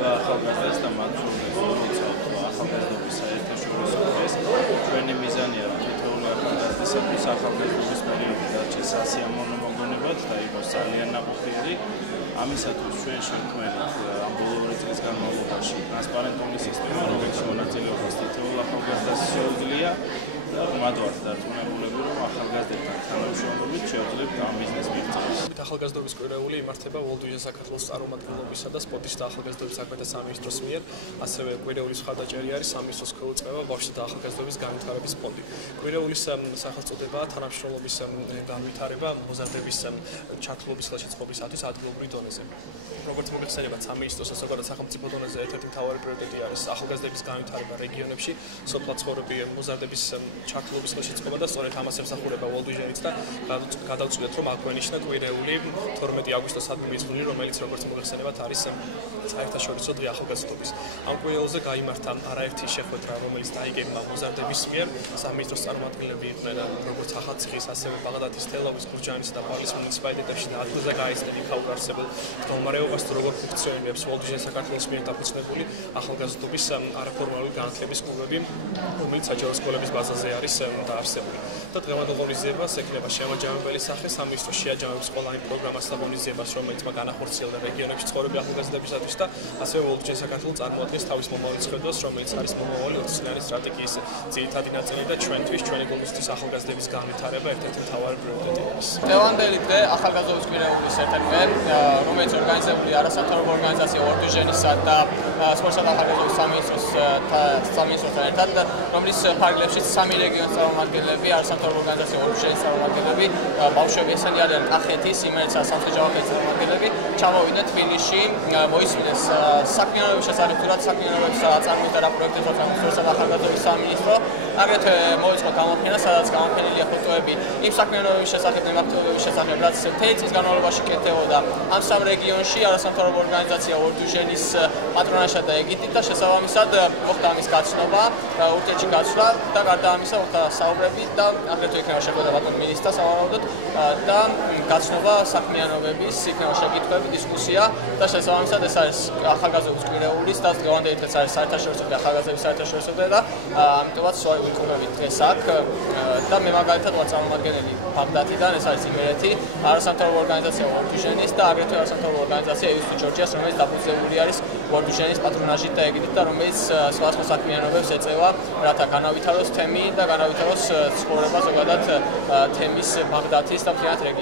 ემთხვევა ახალგაზრდას და მათ ახალგაზრდობის საერთაშორისო დღეს. ჩვენი მიზანია რომ თითოეული ახალგაზრდისათვის ახალგაზრდობის პერიოდი დარჩეს სასიამოვნო მოგონებად და იყოს ძალიან ნაყოფიერი. ამისათვის ჩვენ შევქმნით ამ ბოლო 2 წლის განმავლობაში ტრანსპარენტული სისტემა, რომელიც მონაწილეობას თითოეულ ახალგაზრდას შეუძლია მადლად დარწმუნებულები, რომ ახალგაზრდებთან თანამშრომლობით შევძლებთ ამ ბიზნეს მიღწევას. ახალგაზრდობის კვირეული იმართება World Vision საქართველოს წარმომადგენლობისა და სპორტის და ახალგაზრდობის საქმეთა სამინისტროს მიერ, ასევე კვირეულის მხარდაჭერი არის სამინისტროს ხელუწყება ბავშვთა და ახალგაზრდობის განვითარების ფონდი. კვირეულის სახელწოდებაა თანამშრომლობის განვითარება მოზარდების ჩართულობის ხელშეწყობისათვის ადგილობრივ დონეზე. როგორც მოგეხსენებათ, სამინისტროს ზოგადად სახელმწიფო დონეზე ერთ-ერთი მთავარი პრიორიტეტი არის ახალგაზრდების განვითარება რეგიონებში, სოფლაცხოვრები მოზარდების ჩართულობის ხელშეწყობა და სწორედ ამას ემსახურება World Vision-იც და გადავწყვეტ, რომ აგვენიშნა კვირეული 12 აგვისტოს ადგილმიწვეული, რომელიც როგორც მოგეხსენებათ არის საერთაშორისო დღე ახალგაზრდობის. ამ კვირეულზე გაიმართა არაერთი შეხვედრა, რომელიც დაიგეგმა მოზარდების მიერ. სამინისტროს წარმომადგენლები იყვნენ როგორც ახალციხის, ასევე ბაღდათის, თელავის, გურჯაანის და პავლის მუნიციპალიტეტებში და ადგილზე გაეცნენ იქაურ არსებულ მდგომარეობას, თუ როგორ ფუნქციონირებს World Vision საქართველოს მიერ დაფუძნებული ახალგაზრდობის არაფორმალური განათლების კლუბები, რომელიც საჯარო სკოლების ბაზაზე არის დაარსებული. და დღევანდელ ღონისძიებას ექნება შემაჯამებელი სახე სამინისტრო შეაჯამებს ყველა იმ პროგრამას და ღონისძიებას, რომელიც განახორციელდა რეგიონებში ცხოვრები ახალგაზრდებისათვის და ასევე World Vision საქართველოს წარმოადგენს თავის მომავალ ცხედვას, რომელიც არის მომავალი 20 წლიანი სტრატეგიის ძირითადი ნაწილი და ჩვენთვის, ჩვენი გულისთვის ახალგაზრდების განვითარება ერთ-ერთი მთავარი პრიორიტეტი არის. დღევანდელი დღე ახალგაზრდობის კვირეულის ერთ-ერთი დღე, რომელიც ორგანიზებული არასამთავრობო ორგანიზაცია World Vision-ისა და სპორტსა და ახალგაზრდობის სამინისტროსთან ერთად, რომლის ფარგლებშიც 3 რეგიონის წარმომადგენლები, არასამთავრობო ორგანიზაცია World Vision-ის წარმომადგენლები, ბავშვები ესენი არიან კახეთის, იმერეთსა, სამცხე-ჯავახეთის წარმომადგენლები, ჩამოვიდნენ თბილისში, მოისმინეს საქმიანობის შესახებ, თუ რაც საქმიანობებს აწარმოებს და რა პროექტებს აწარმოებს სპორტსა და ახალგაზრდობის სამინისტრო. აგრეთვე მოიწყო გამოფენა, სადაც გამოფენილია ფოტოები იმ საქმიანობების შესახებ, მემართულებების შესახებ, რაც მთელი წლის განმავლობაში კეთდებოდა ამ 3 რეგიონში არასამთავრობო ორგანიზაცია World Vision-ის პატრონაჟით და ეგიდით და შესაბამისად მოხდა ამის გაცნობა, ურთიერთში გაცვლა და გარდა ამისა მოხდა საუბრები და აგრეთვე იქნება შეხვედრა ბატონ მინისტრთან სავარაუდოდ და გაცნობა საქმიანობების, იქნება შეკითხვები, დისკუსია და შესაბამისად ეს არის ახალგაზრდობის კვირეულის და დღევანდელი დღეც არის საერთაშორისო დღე ახალგაზრდების საერთაშორისო დღე და ამიტომაც ვიყურებით დღეს აქ და მე მაგალითად ვარ წარმომადგენელი ბაღდათიდან, ეს არის იმერეთი, არასამთავრობო ორგანიზაცია World Vision-ის და აგრეთვე არასამთავრობო ორგანიზაცია Youth to Georgia-ს, რომელიც დაფუძნებული არის World Vision-ის პატრონაჟით და ეგიდით და რომელიც სხვადასხვა საქმიანობებს ეწევა, რათა განავითაროს თემი და განავითაროს ცხოვრება ზოგადად თემის ბაღდათის და მთლიანად რეგიონის.